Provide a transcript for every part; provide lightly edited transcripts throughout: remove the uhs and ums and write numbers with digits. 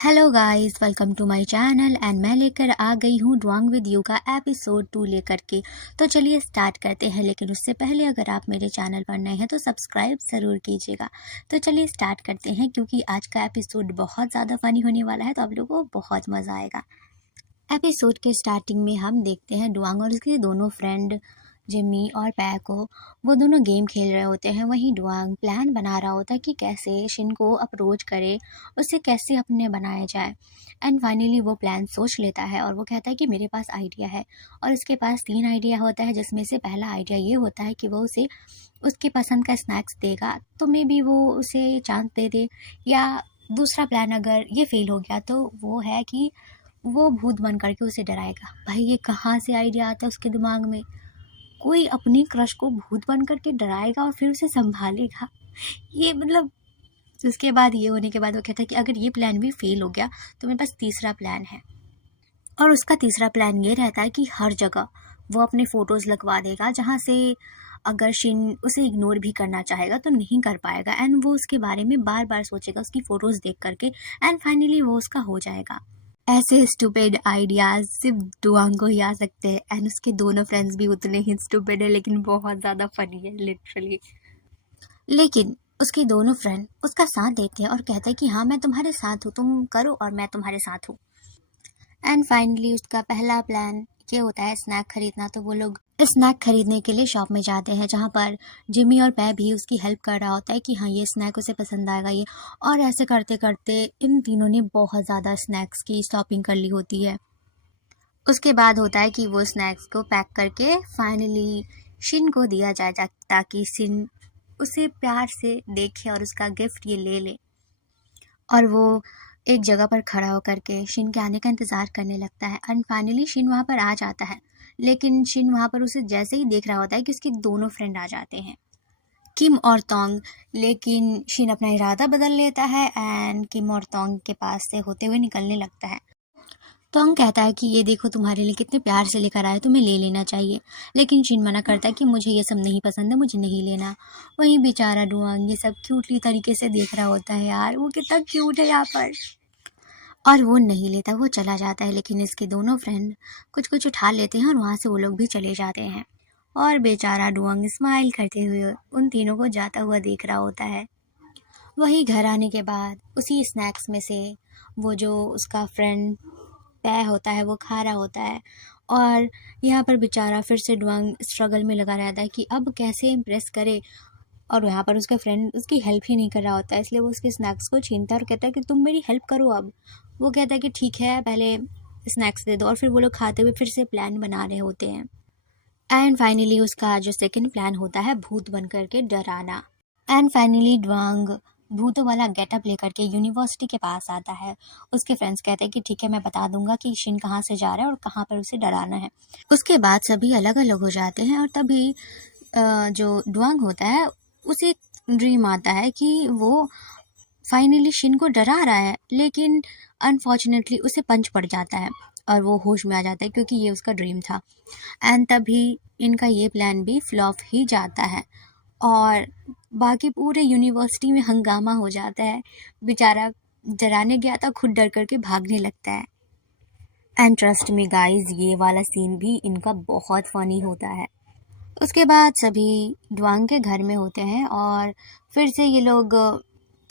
Hello guys, welcome to my channel and मैं लेकर आ गई हूँ ड्वांग विद यू का एपिसोड 2 लेकर के। तो चलिए स्टार्ट करते हैं, लेकिन उससे पहले अगर आप मेरे चैनल पर नए हैं तो सब्सक्राइब ज़रूर कीजिएगा। तो चलिए स्टार्ट करते हैं, क्योंकि आज का एपिसोड बहुत ज़्यादा फनी होने वाला है, तो आप लोगों को बहुत मज़ा आएगा। एपिसोड के स्टार्टिंग में हम देखते हैं डुआंग और उसके दोनों फ्रेंड जिम्मी और पै को। वो दोनों गेम खेल रहे होते हैं। वहीं डुआंग प्लान बना रहा होता है कि कैसे शिन को अप्रोच करे, उसे कैसे अपने बनाया जाए। एंड फाइनली वो प्लान सोच लेता है और वो कहता है कि मेरे पास आइडिया है। और उसके पास 3 आइडिया होता है, जिसमें से पहला आइडिया ये होता है कि वो उसे उसकी पसंद का स्नैक्स देगा, तो मे बी वो उसे चांस दे दे। या दूसरा प्लान अगर ये फेल हो गया तो वो है कि वो भूत बन करके उसे डराएगा। भाई ये कहाँ से आइडिया आता है उसके दिमाग में, कोई अपनी क्रश को भूत बन करके डराएगा और फिर उसे संभालेगा। ये मतलब उसके बाद ये होने के बाद वो कहता है कि अगर ये प्लान भी फेल हो गया तो मेरे पास तीसरा प्लान है। और उसका तीसरा प्लान ये रहता है कि हर जगह वो अपने फ़ोटोज़ लगवा देगा, जहाँ से अगर शिन उसे इग्नोर भी करना चाहेगा तो नहीं कर पाएगा। एंड वो उसके बारे में बार बार सोचेगा उसकी फ़ोटोज़ देख करके। एंड फाइनली वो उसका हो जाएगा। ऐसे स्टूपिड आइडियाज सिर्फ डुआंग को ही आ सकते हैं। एंड उसके दोनों फ्रेंड्स भी उतने ही स्टूपिड है, लेकिन बहुत ज़्यादा फनी है लिटरली। लेकिन उसके दोनों फ्रेंड उसका साथ देते हैं और कहते हैं कि हाँ, मैं तुम्हारे साथ हूँ, तुम करो और मैं तुम्हारे साथ हूँ। एंड फाइनली उसका पहला प्लान ये होता है स्नैक खरीदना। तो वो लोग स्नैक खरीदने के लिए शॉप में जाते हैं, जहाँ पर जिमी और पै भी उसकी हेल्प कर रहा होता है कि हाँ, ये स्नैक उसे पसंद आएगा ये। और ऐसे करते करते इन तीनों ने बहुत ज़्यादा स्नैक्स की शॉपिंग कर ली होती है। उसके बाद होता है कि वो स्नैक्स को पैक करके फाइनली शिन को दिया जाए, ताकि शिन उसे प्यार से देखे और उसका गिफ्ट ये ले ले। और वो एक जगह पर खड़ा होकर के शिन के आने का इंतज़ार करने लगता है। एंड फाइनली शिन वहाँ पर आ जाता है, लेकिन शिन वहाँ पर उसे जैसे ही देख रहा होता है कि उसके दोनों फ्रेंड आ जाते हैं, किम और तोंग। लेकिन शिन अपना इरादा बदल लेता है एंड किम और तोंग के पास से होते हुए निकलने लगता है। तोंग कहता है कि ये देखो, तुम्हारे लिए कितने प्यार से लेकर आए, तुम्हें ले लेना चाहिए। लेकिन शिन मना करता है कि मुझे ये सब नहीं पसंद है, मुझे नहीं लेना। वहीं बेचारा डुआंग ये सब क्यूटली तरीके से देख रहा होता है। यार वो कितना क्यूट है यहाँ पर। और वो नहीं लेता, वो चला जाता है। लेकिन इसके दोनों फ्रेंड कुछ कुछ उठा लेते हैं और वहाँ से वो लोग भी चले जाते हैं। और बेचारा डुआंग स्माइल करते हुए उन तीनों को जाता हुआ देख रहा होता है। वही घर आने के बाद उसी स्नैक्स में से वो जो उसका फ्रेंड तय होता है वो खा रहा होता है। और यहाँ पर बेचारा फिर से डुआंग स्ट्रगल में लगा रहता है कि अब कैसे इम्प्रेस करे। और यहाँ पर उसका फ्रेंड उसकी हेल्प ही नहीं कर रहा होता है, इसलिए वो उसके स्नैक्स को छीनता है और कहता है कि तुम मेरी हेल्प करो अब। वो कहता है कि ठीक है, पहले स्नैक्स दे दो। और फिर वो लोग खाते हुए फिर से प्लान बना रहे होते हैं। एंड फाइनली उसका जो सेकंड प्लान होता है भूत बन करके डराना। एंड फाइनली ड्वांग भूतों वाला गेटअप लेकर के यूनिवर्सिटी के पास आता है। उसके फ्रेंड्स कहते हैं कि ठीक है, मैं बता दूंगा कि शिन कहाँ से जा रहा है और कहाँ पर उसे डराना है। उसके बाद सभी अलग अलग हो जाते हैं और तभी जो ड्वांग होता है उसे ड्रीम आता है कि वो फाइनली शिन को डरा रहा है। लेकिन अनफॉर्चुनेटली उसे पंच पड़ जाता है और वो होश में आ जाता है, क्योंकि ये उसका ड्रीम था। एंड तभी इनका ये प्लान भी फ्लॉप ही जाता है और बाकी पूरे यूनिवर्सिटी में हंगामा हो जाता है। बेचारा डराने गया था, खुद डर करके भागने लगता है। एंड ट्रस्ट मी गाइस, ये वाला सीन भी इनका बहुत फनी होता है। उसके बाद सभी ड्वांग के घर में होते हैं और फिर से ये लोग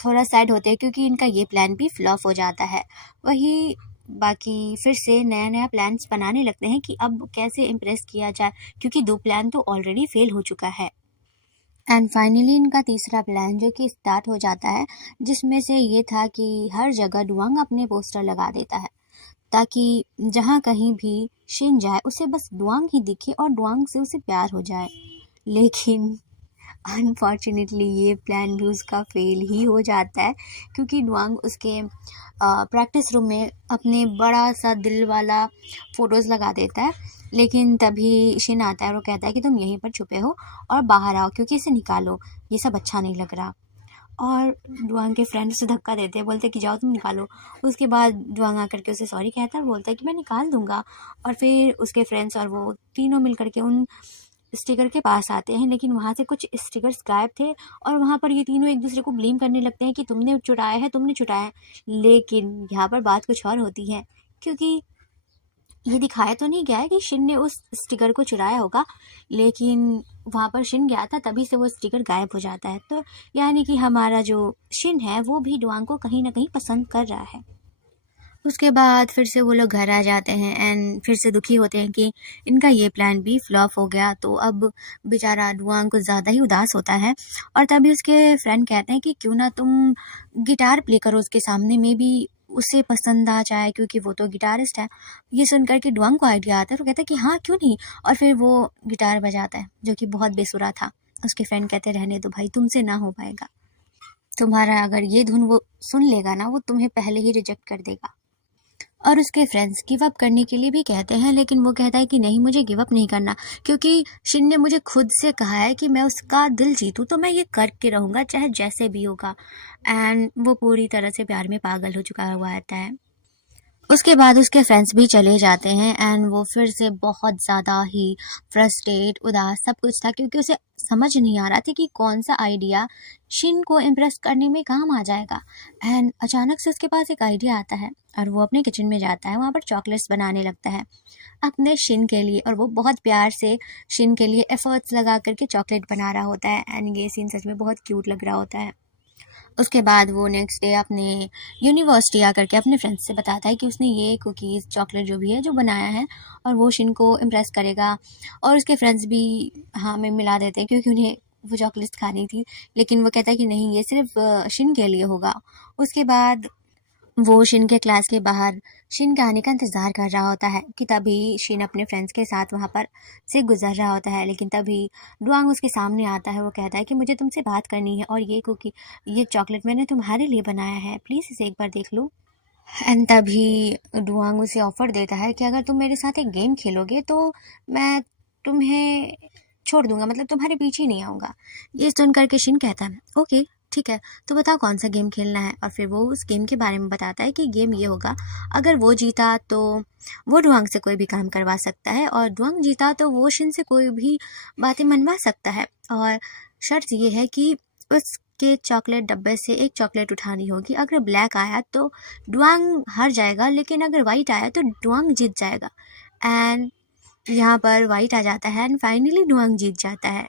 थोड़ा सैड होते हैं, क्योंकि इनका ये प्लान भी फ्लॉप हो जाता है। वही बाकी फिर से नया नया प्लान्स बनाने लगते हैं कि अब कैसे इम्प्रेस किया जाए, क्योंकि 2 प्लान तो ऑलरेडी फेल हो चुका है। एंड फाइनली इनका तीसरा प्लान जो कि स्टार्ट हो जाता है, जिसमें से ये था कि हर जगह डुआंग अपने पोस्टर लगा देता है, ताकि जहाँ कहीं भी शिन जाए उसे बस डुआंग ही दिखे और डुआंग से उसे प्यार हो जाए। लेकिन अनफॉर्चुनेटली ये प्लान भी उसका फेल ही हो जाता है, क्योंकि डुआंग उसके प्रैक्टिस रूम में अपने बड़ा सा दिल वाला फ़ोटोज़ लगा देता है। लेकिन तभी शिन आता है और वो कहता है कि तुम यहीं पर छुपे हो और बाहर आओ, क्योंकि इसे निकालो, ये सब अच्छा नहीं लग रहा। और डुआंग के फ्रेंड उसे धक्का देते हैं, बोलते हैं कि जाओ तुम निकालो। उसके बाद डुआंग आकर के उसे सॉरी कहता है और बोलता है कि मैं निकाल दूंगा। और फिर उसके फ्रेंड्स और वो तीनों मिल करके उन स्टिकर के पास आते हैं, लेकिन वहाँ से कुछ स्टिकर्स गायब थे और वहाँ पर ये तीनों एक दूसरे को ब्लेम करने लगते हैं कि तुमने चुराया है, तुमने चुराया है। लेकिन यहाँ पर बात कुछ और होती है, क्योंकि ये दिखाया तो नहीं गया है कि शिन ने उस स्टिकर को चुराया होगा, लेकिन वहाँ पर शिन गया था तभी से वो स्टिकर गायब हो जाता है। तो यानी कि हमारा जो शिन है वो भी डुआंग को कहीं ना कहीं पसंद कर रहा है। उसके बाद फिर से वो लोग घर आ जाते हैं एंड फिर से दुखी होते हैं कि इनका ये प्लान भी फ्लॉप हो गया। तो अब बेचारा डुआंग कुछ ज़्यादा ही उदास होता है और तभी उसके फ्रेंड कहते हैं कि क्यों ना तुम गिटार प्ले करो उसके सामने, में भी उसे पसंद आ जाए क्योंकि वो तो गिटारिस्ट है। ये सुनकर के डुआंग को आइडिया आता है तो कहता है कि हाँ क्यों नहीं, और फिर वो गिटार बजाता है जो कि बहुत बेसुरा था। उसके फ्रेंड कहते रहने दो भाई, तुमसे ना हो पाएगा, तुम्हारा अगर ये धुन वो सुन लेगा ना वो तुम्हें पहले ही रिजेक्ट कर देगा। और उसके फ्रेंड्स गिव अप करने के लिए भी कहते हैं, लेकिन वो कहता है कि नहीं, मुझे गिव अप नहीं करना, क्योंकि शिन ने मुझे खुद से कहा है कि मैं उसका दिल जीतूं तो मैं ये करके रहूँगा चाहे जैसे भी होगा। एंड वो पूरी तरह से प्यार में पागल हो चुका हुआ रहता है। उसके बाद उसके फ्रेंड्स भी चले जाते हैं एंड वो फिर से बहुत ज़्यादा ही फ्रस्ट्रेट, उदास सब कुछ था, क्योंकि उसे समझ नहीं आ रहा था कि कौन सा आइडिया शिन को इम्प्रेस करने में काम आ जाएगा। एंड अचानक से उसके पास एक आइडिया आता है और वो अपने किचन में जाता है, वहाँ पर चॉकलेट्स बनाने लगता है अपने शिन के लिए, और वो बहुत प्यार से शिन के लिए एफर्ट्स लगा करके चॉकलेट बना रहा होता है। एंड ये सीन सच में बहुत क्यूट लग रहा होता है। उसके बाद वो नेक्स्ट डे अपने यूनिवर्सिटी आकर के अपने फ्रेंड्स से बताता है कि उसने ये कुकीज़ चॉकलेट जो भी है जो बनाया है और वो शिन को इम्प्रेस करेगा। और उसके फ्रेंड्स भी हाँ में मिला देते हैं क्योंकि उन्हें वो चॉकलेट्स खानी थी, लेकिन वो कहता है कि नहीं, ये सिर्फ शिन के लिए होगा। उसके बाद वो शिन के क्लास के बाहर शिन के आने का इंतज़ार कर रहा होता है कि तभी शिन अपने फ्रेंड्स के साथ वहाँ पर से गुजर रहा होता है, लेकिन तभी डुआंग उसके सामने आता है। वो कहता है कि मुझे तुमसे बात करनी है और ये चॉकलेट मैंने तुम्हारे लिए बनाया है, प्लीज़ इसे एक बार देख लो। एंड तभी डुआंग उसे ऑफ़र देता है कि अगर तुम मेरे साथ एक गेम खेलोगे तो मैं तुम्हें छोड़ दूंगा, मतलब तुम्हारे पीछे ही नहीं आऊँगा। ये सुन करके शिन कहता है ओके ठीक है, तो बताओ कौन सा गेम खेलना है। और फिर वो उस गेम के बारे में बताता है कि गेम ये होगा, अगर वो जीता तो वो डुआंग से कोई भी काम करवा सकता है और डुआंग जीता तो वो शिन से कोई भी बातें मनवा सकता है। और शर्त ये है कि उसके चॉकलेट डब्बे से एक चॉकलेट उठानी होगी। अगर ब्लैक आया तो डुआंग हार जाएगा, लेकिन अगर वाइट आया तो डुआंग जीत जाएगा। एंड यहाँ पर वाइट आ जाता है एंड फाइनली डुआंग जीत जाता है।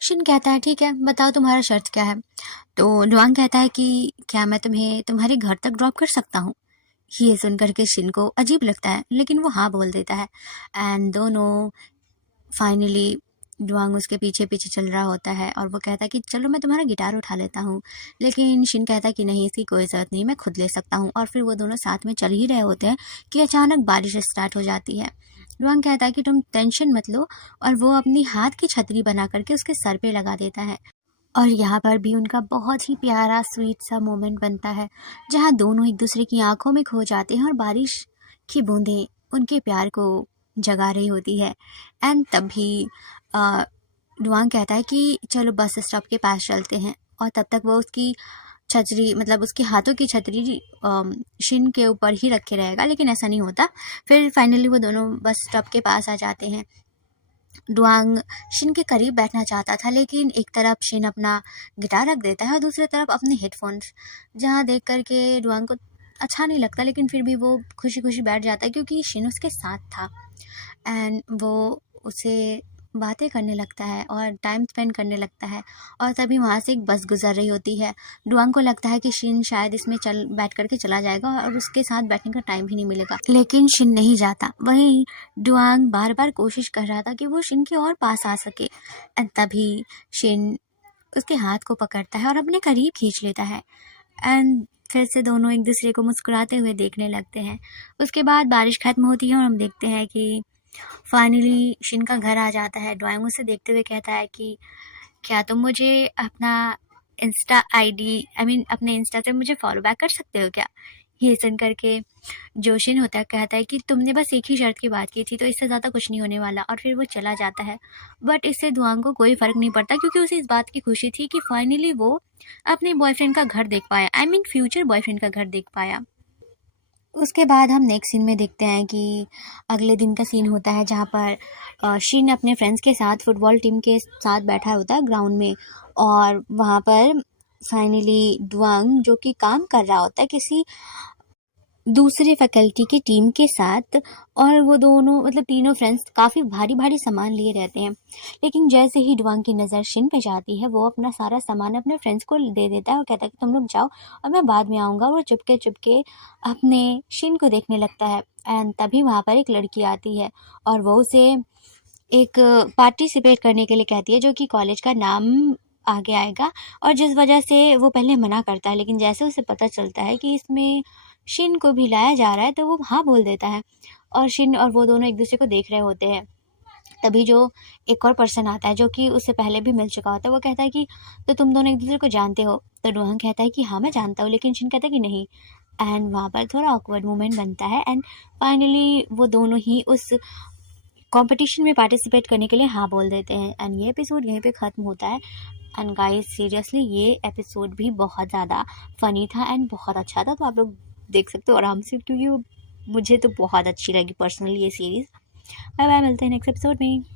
शिन कहता है ठीक है, बताओ तुम्हारा शर्त क्या है। तो डुआंग कहता है कि क्या मैं तुम्हें तुम्हारे घर तक ड्रॉप कर सकता हूँ। ये सुनकर के शिन को अजीब लगता है, लेकिन वो हाँ बोल देता है। एंड दोनों फाइनली डुआंग उसके पीछे पीछे चल रहा होता है और वो कहता है कि चलो मैं तुम्हारा गिटार उठा लेता हूँ, लेकिन शिन कहता है कि नहीं, इसकी कोई ज़रूरत नहीं, मैं खुद ले सकता हूँ। और फिर वो दोनों साथ में चल ही रहे होते हैं कि अचानक बारिश स्टार्ट हो जाती है। डुआंग कहता है कि तुम टेंशन मत लो, और वो अपनी हाथ की छतरी बना करके उसके सर पे लगा देता है। और यहाँ पर भी उनका बहुत ही प्यारा स्वीट सा मोमेंट बनता है जहाँ दोनों एक दूसरे की आंखों में खो जाते हैं और बारिश की बूंदें उनके प्यार को जगा रही होती है। एंड तभी डुआंग कहता है कि चलो बस स्टॉप के पास चलते हैं, और तब तक वो उसकी छतरी, मतलब उसके हाथों की छतरी शिन के ऊपर ही रखे रहेगा, लेकिन ऐसा नहीं होता। फिर फाइनली वो दोनों बस स्टॉप के पास आ जाते हैं। डुआंग शिन के करीब बैठना चाहता था, लेकिन एक तरफ शिन अपना गिटार रख देता है और दूसरी तरफ अपने हेडफोन्स, जहाँ देख कर के डुआंग को अच्छा नहीं लगता, लेकिन फिर भी वो खुशी खुशी बैठ जाता है क्योंकि शिन उसके साथ था। एंड वो उसे बातें करने लगता है और टाइम स्पेंड करने लगता है। और तभी वहाँ से एक बस गुजर रही होती है। डुआंग को लगता है कि शिन शायद इसमें चल बैठ करके चला जाएगा और उसके साथ बैठने का टाइम ही नहीं मिलेगा, लेकिन शिन नहीं जाता। वहीं डुआंग बार बार कोशिश कर रहा था कि वो शिन के और पास आ सके। एंड तभी शिन उसके हाथ को पकड़ता है और अपने करीब खींच लेता है। एंड फिर से दोनों एक दूसरे को मुस्कुराते हुए देखने लगते हैं। उसके बाद बारिश खत्म होती है और हम देखते हैं कि फाइनली शिन का घर आ जाता है। डुआंग उसे देखते हुए कहता है कि क्या तुम मुझे अपना इंस्टा आईडी अपने इंस्टा से मुझे फॉलो बैक कर सकते हो क्या। ये सुन करके जो शिन होता है कहता है कि तुमने बस एक ही शर्त की बात की थी, तो इससे ज़्यादा कुछ नहीं होने वाला। और फिर वो चला जाता है। बट इससे डुआंग को कोई फ़र्क नहीं पड़ता क्योंकि उसे इस बात की खुशी थी कि फाइनली वो अपने बॉयफ्रेंड का घर देख पाया, फ्यूचर बॉयफ्रेंड का घर देख पाया। उसके बाद हम नेक्स्ट सीन में देखते हैं कि अगले दिन का सीन होता है जहाँ पर शिन अपने फ्रेंड्स के साथ फुटबॉल टीम के साथ बैठा होता है ग्राउंड में। और वहाँ पर फाइनली ड्वांग जो कि काम कर रहा होता है किसी दूसरे फैकल्टी की टीम के साथ, और वो दोनों मतलब तीनों फ्रेंड्स काफ़ी भारी भारी सामान लिए रहते हैं। लेकिन जैसे ही ड्वांग की नज़र शिन पे जाती है वो अपना सारा सामान अपने फ्रेंड्स को दे देता है और कहता है कि तुम लोग जाओ और मैं बाद में आऊँगा। वो चुपके चुपके अपने शिन को देखने लगता है। एंड तभी वहाँ पर एक लड़की आती है और वो उसे एक पार्टिसिपेट करने के लिए कहती है जो कि कॉलेज का नाम आगे आएगा, और जिस वजह से वो पहले मना करता है। लेकिन जैसे उसे पता चलता है कि इसमें शिन को भी लाया जा रहा है तो वो हाँ बोल देता है। और शिन और वो दोनों एक दूसरे को देख रहे होते हैं। तभी जो एक और पर्सन आता है जो कि उससे पहले भी मिल चुका होता है, वो कहता है कि तो तुम दोनों एक दूसरे को जानते हो? तो डोहन कहता है कि हाँ मैं जानता हूँ, लेकिन शिन कहता है कि नहीं। एंड वहाँ पर थोड़ा ऑकवर्ड मोमेंट बनता है। एंड फाइनली वो दोनों ही उस कंपटीशन में पार्टिसिपेट करने के लिए हाँ बोल देते हैं। एंड ये एपिसोड यहीं पे ख़त्म होता है। एंड गाइस सीरियसली ये एपिसोड भी बहुत ज़्यादा फ़नी था एंड बहुत अच्छा था, तो आप लोग देख सकते हो आराम से, क्योंकि मुझे तो बहुत अच्छी लगी पर्सनली ये सीरीज़। बाय बाय, मिलते हैं नेक्स्ट एपिसोड में।